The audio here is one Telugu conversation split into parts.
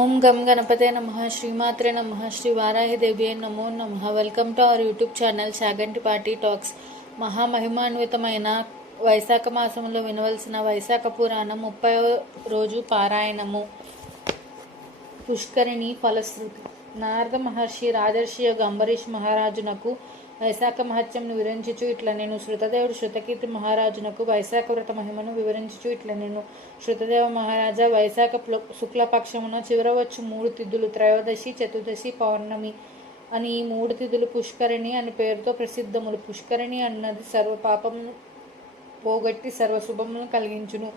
ఓం గం గణపతే నమః శ్రీమాత్రే నమః శ్రీ వారాహిదేవ్యే నమో నమః. Welcome to our YouTube channel Chaganti party talks. మహామహిమాన్వితమైన వైశాఖ మాసంలో వినవలసిన వైశాఖ పురాణం 30వ రోజు పారాయణము. పుష్కరిణి ఫలశ్రుతి. నారద మహర్షి రాజర్షి అంబరీష్ మహారాజునకు వైశాఖ మహత్యంను వివరించుచు ఇట్లా నేను శృతదేవుడు శృతకీర్తి మహారాజునకు వైశాఖ వ్రత మహిమను వివరించుచు ఇట్లా నేను శృతదేవ మహారాజా, వైశాఖ శుక్లపక్షమున చివరవచ్చు 3 తిథులు త్రయోదశి, చతుర్దశి, పౌర్ణమి అని ఈ 3 తిథులు పుష్కరిణి అని పేరుతో ప్రసిద్ధములు. పుష్కరిణి అన్నది సర్వ పాపమును పోగొట్టి సర్వ శుభములను కలిగించును.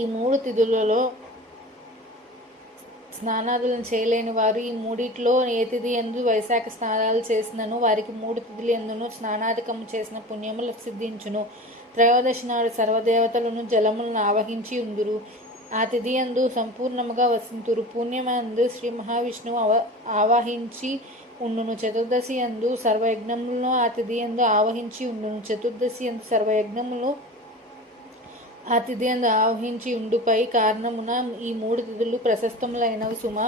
ఈ 3 తిథులలో స్నానాదులను చేయలేని వారు ఈ మూడిట్లో ఏ తిథి యందు వైశాఖ స్నానాలు చేసినను వారికి 3 తిథులు యందును స్నానాధికము చేసిన పుణ్యములు సిద్ధించును. త్రయోదశి నాడు సర్వదేవతలను జలములను ఆవహించి ఉందురు. ఆ తిథి యందు సంపూర్ణముగా వసింతురు. పుణ్యమందు శ్రీ మహావిష్ణువు ఆవాహించి ఉండును. చతుర్దశి యందు సర్వయజ్ఞములను ఆ తిథి యందు ఆవహించి ఉండును. చతుర్దశి యందు సర్వయజ్ఞములు ఆ తిథి యందు ఆవహించి ఉండుపై కారణమున ఈ 3 తిథులు ప్రశస్తములైనవి సుమ.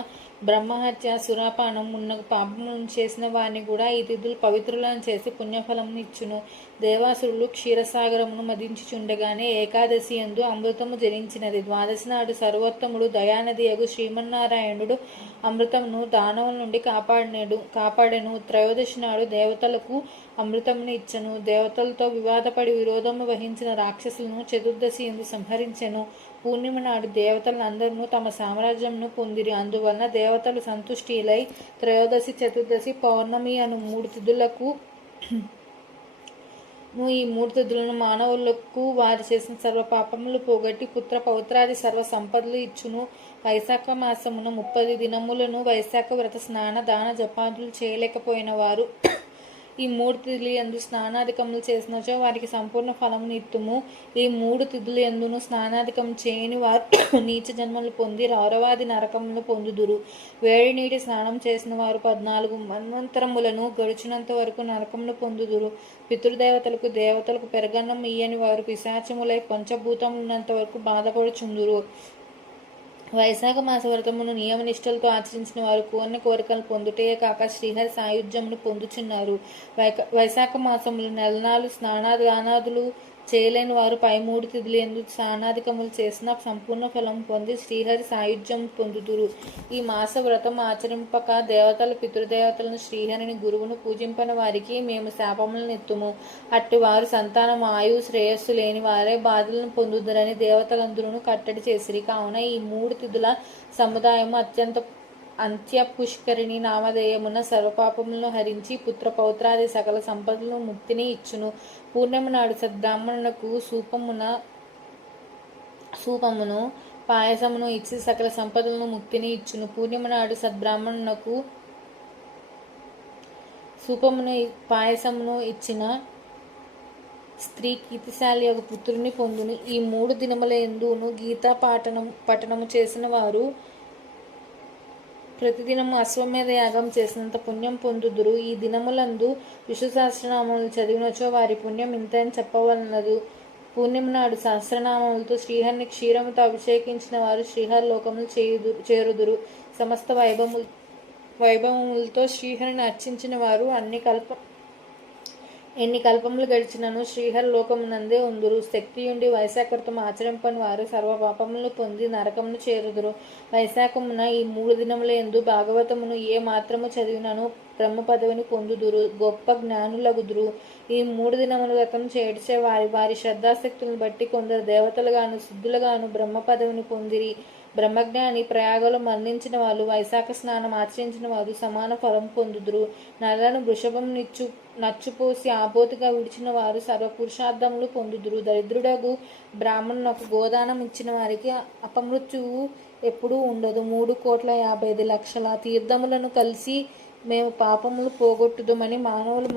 బ్రహ్మహత్య, సురాపానం మున్న పాపములను చేసిన వారిని కూడా ఈ తిథులు పవిత్రులను చేసి పుణ్యఫలమును ఇచ్చును. దేవాసురులు క్షీరసాగరమును మదించుచుండగానే ఏకాదశి యందు అమృతము జరించినది. ద్వాదశి నాడు సర్వోత్తముడు దయానది యగు శ్రీమన్నారాయణుడు అమృతమును దానవుల నుండి కాపాడెను. త్రయోదశి నాడు దేవతలకు అమృతమును ఇచ్చను. దేవతలతో వివాదపడి విరోధము వహించిన రాక్షసులను చతుర్దశి యందు సంహరించెను. పూర్ణిమ నాడు దేవతలను అందరూ తమ సామ్రాజ్యంను పొందిరి. అందువలన దేవతలు సంతుష్టిలై త్రయోదశి, చతుర్దశి, పౌర్ణమి అను 3 తిథులకు ఈ 3 తిథులను మానవులకు వారు చేసిన సర్వ పాపములు పోగొట్టి పుత్ర పౌత్రాది సర్వ సంపదలు ఇచ్చును. వైశాఖ మాసమున 30 దినములను వైశాఖ వ్రత స్నాన దాన జపాదులు చేయలేకపోయిన వారు ఈ 3 తిథులు యందు స్నానాధికములు చేసినచో వారికి సంపూర్ణ ఫలమును ఇత్తుము. ఈ 3 తిథులు యందును స్నానాధికం చేయని వారు నీచ జన్మలు పొంది రౌరవాది నరకములను పొందుదురు. వేడి నీటి స్నానం చేసిన వారు 14 మన్వంతరములను గడిచినంత వరకు నరకమును పొందుదురు. పితృదేవతలకు దేవతలకు పెరగన్నం ఇయ్యని వారు పిశాచములై పంచభూతములంత వరకు బాధపడుచుందురు. వైశాఖ మాస వ్రతమును నియమనిష్టలతో ఆచరించిన వారు కోరిన కోరికలు పొందుటే కాక శ్రీహరి సాయుధ్యమును పొందుచున్నారు. వైశాఖ మాసములు నెలనాలు స్నానాదానాదులు చేయలేని వారు పై 3 తిథులు యందు స్నానాధికములు చేసిన సంపూర్ణ ఫలం పొంది శ్రీహరి సాయుధ్యం పొందుదురు. ఈ మాస వ్రతం ఆచరింపక దేవతల పితృదేవతలను శ్రీహరిని గురువును పూజింపని వారికి మేము శాపములను ఎత్తుము. అట్టి వారు సంతానం ఆయు శ్రేయస్సు లేని వారే బాధలను పొందుదురని దేవతలందరూ కట్టడి చేసిరి. కావున ఈ 3 తిథుల సముదాయము అంత్య పుష్కరిణి నామధేయమున సర్వపాపములను హరించి పుత్ర పౌత్రాది సకల సంపదలను ముక్తిని ఇచ్చును. పూర్ణిమ నాడు సద్బ్రాహ్మణులకు సూపమును పాయసమును ఇచ్చి సకల సంపదలను ముక్తిని ఇచ్చును. పూర్ణిమ నాడు సద్బ్రాహ్మణునకు సూపమును పాయసమును ఇచ్చిన స్త్రీ కీర్తిశాలి యొక్క పుత్రుని పొందును. ఈ 3 దినముల యందును గీతా పఠనము చేసిన వారు ప్రతిదినము అశ్వమేధ యాగం చేసినంత పుణ్యం పొందుదురు. ఈ దినములందు విష్ణు సహస్రనామములు చదివినచో వారి పుణ్యం ఇంతని చెప్పవలనదు. పూర్ణిమ నాడు సహస్రనామములతో శ్రీహరిని క్షీరముతో అభిషేకించిన వారు శ్రీహరి లోకములు చేరుదురు. సమస్త వైభవములతో శ్రీహరిని అర్చించిన వారు ఎన్ని కల్పములు గడిచినను శ్రీహరి లోకమునందే ఉందురు. శక్తియుండి వైశాఖ వ్రతం ఆచరింపని వారు సర్వ పాపములను పొంది నరకమును చేరుదురు. వైశాఖమున ఈ 3 దినముల యందు భాగవతమును ఏ మాత్రము చదివినను బ్రహ్మ పదవిని పొందుదురు, గొప్ప జ్ఞానులగుదురు. ఈ 3 దినముల వ్రతం చేడిచే వారి శ్రద్ధాశక్తులను బట్టి కొందరు దేవతలుగాను సిద్ధులుగాను బ్రహ్మ పదవిని పొందిరి. బ్రహ్మజ్ఞాని ప్రయాగలు మరణించిన వాళ్ళు వైశాఖ స్నానం ఆచరించిన వారు సమాన ఫలం పొందుదురు. నల్లను వృషభం నచ్చుపోసి ఆబోతుగా విడిచిన వారు సర్వపురుషార్థములు పొందుదురు. దరిద్రుడగు బ్రాహ్మణునకు గోదానం ఇచ్చిన వారికి అపమృత్యువు ఎప్పుడూ ఉండదు. 3,50,00,000 తీర్థములను కలిసి మేము పాపములు పోగొట్టుదమని మానవులు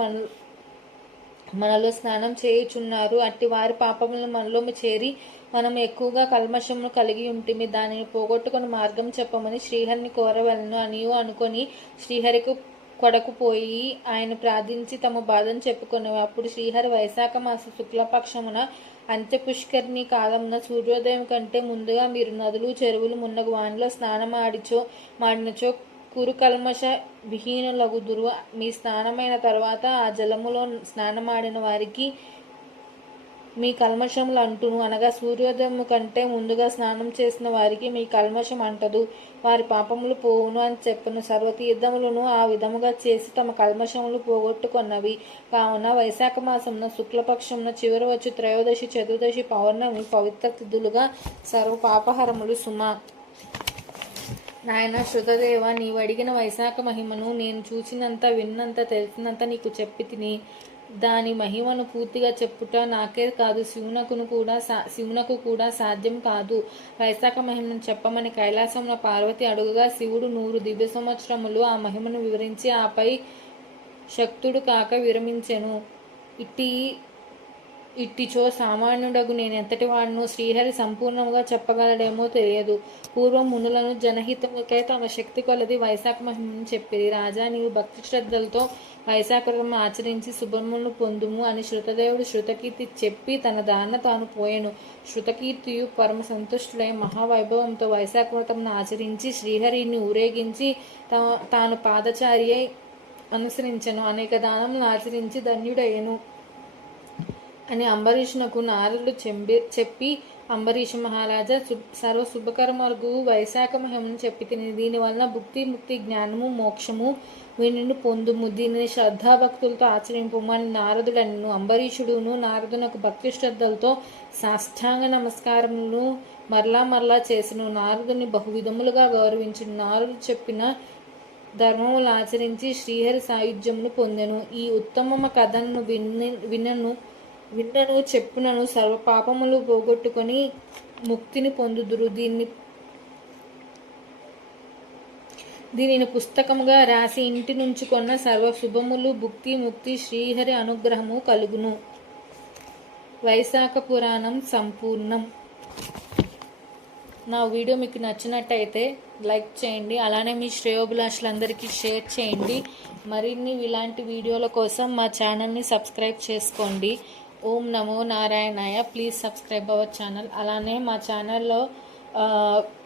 మనలో స్నానం చేయుచున్నారు. అట్టి వారి పాపములను మనలో చేరి మనం ఎక్కువగా కల్మషమును కలిగి ఉంటిమి. దానిని పోగొట్టుకుని మార్గం చెప్పమని శ్రీహరిని కోరవలను అనియు అనుకొని శ్రీహరికి కొడకుపోయి ఆయన ప్రార్థించి తమ బాధను చెప్పుకునేవి. అప్పుడు శ్రీహరి వైశాఖ మాస శుక్లపక్షమున అంత్యపుష్కరిణి కాలమున సూర్యోదయం కంటే ముందుగా మీరు నదులు చెరువులు మున్నగు వానిలో మాడినచో కురు కల్మష విహీనులగుదురు. మీ స్నానమైన తర్వాత ఆ జలములో స్నానమాడిన వారికి మీ కల్మషములు అంటును, అనగా సూర్యోదయం కంటే ముందుగా స్నానం చేసిన వారికి మీ కల్మషం అంటదు, వారి పాపములు పోవును అని చెప్పను. సర్వతీర్థములను ఆ విధముగా చేసి తమ కల్మషములు పోగొట్టుకొన్నవి. కావున వైశాఖ మాసమున శుక్లపక్షమున చివరి వచ్చు త్రయోదశి చతుర్దశి పౌర్ణమి పవిత్ర తిథులుగా సర్వ పాపహరములు సుమ. నాయన శృతదేవ, నీవడిగిన వైశాఖ మహిమను నేను చూచినంత విన్నంత తెలిసినంత నీకు చెప్పి తిని, దాని మహిమను పూర్తిగా చెప్పుట నాకే కాదు శివునకు కూడా సాధ్యం కాదు. వైశాఖ మహిమను చెప్పమని కైలాసమున పార్వతి అడుగుగా శివుడు 100 దివ్య సంవత్సరములు ఆ మహిమను వివరించి ఆపై శక్తుడు కాక విరమించెను. ఇట్టిచో సామాన్యుడగు నేనెంతటి వాడును శ్రీహరి సంపూర్ణముగా చెప్పగలడేమో తెలియదు. పూర్వం మునులను జనహితముకై తమ శక్తి కొలది వైశాఖ మహిమను చెప్పిరి. రాజా, నీవు భక్తి శ్రద్ధలతో వైశాఖ వ్రతం ఆచరించి శుభమును పొందుము అని శృతదేవుడు శృతకీర్తి చెప్పి తన దారిన తాను పోయెను. శృతకీర్తియు పరమ సంతుష్టుడై మహావైభవంతో వైశాఖ వ్రతం ఆచరించి శ్రీహరిని ఊరేగించి తాను పాదచారి అయి అనుసరించెను. అనేక దానములను ఆచరించి ధన్యుడయ్యను అని అంబరీషునకు నారదుడు చెప్పి, అంబరీష మహారాజా, సర్వ శుభకరమగు వైశాఖ మహిమను చెప్పి తిని, దీనివలన భుక్తి ముక్తి జ్ఞానము మోక్షము వీనిని పొందుము, దీనిని శ్రద్ధాభక్తులతో ఆచరింపుమని నారదుడను. అంబరీషుడును నారదునకు భక్తి శ్రద్ధలతో సాష్టాంగ నమస్కారములను మరలా చేసెను. నారదుని బహువిధములుగా గౌరవించును. నారదుడు చెప్పిన ధర్మములు ఆచరించి శ్రీహరి సాయుధ్యమును పొందెను. ఈ ఉత్తమ కథను విన్నను చెప్పునను సర్వ పాపములు పోగొట్టుకొని ముక్తిని పొందుదురు. దీనిని పుస్తకముగా రాసి ఇంటి నుంచి కొన్న సర్వ శుభములు భుక్తి ముక్తి శ్రీహరి అనుగ్రహము కలుగును. వైశాఖ పురాణం సంపూర్ణం. నా వీడియో మీకు నచ్చినట్టయితే లైక్ చేయండి, అలానే మీ శ్రేయోభిలాషులందరికీ షేర్ చేయండి. మరిన్ని ఇలాంటి వీడియోల కోసం మా ఛానల్ని సబ్స్క్రైబ్ చేసుకోండి. ఓం నమో నారాయణాయ. Please subscribe our channel. అలానే మా ఛానల్లో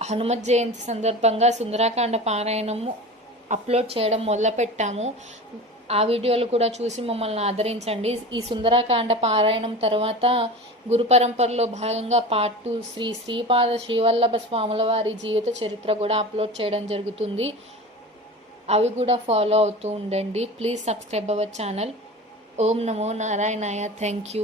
హనుమత్ జయంతి సందర్భంగా సుందరాకాండ పారాయణము అప్లోడ్ చేయడం మొదలుపెట్టాము. ఆ వీడియోలు కూడా చూసి మమ్మల్ని ఆదరించండి. ఈ సుందరాకాండ పారాయణం తర్వాత గురు పరంపరలో భాగంగా పార్ట్ 2 శ్రీపాద శ్రీవల్లభ స్వాముల వారి జీవిత చరిత్ర కూడా అప్లోడ్ చేయడం జరుగుతుంది. అవి కూడా ఫాలో అవుతూ ఉండండి. Please subscribe our channel. ఓం నమో నారాయణాయ. Thank you.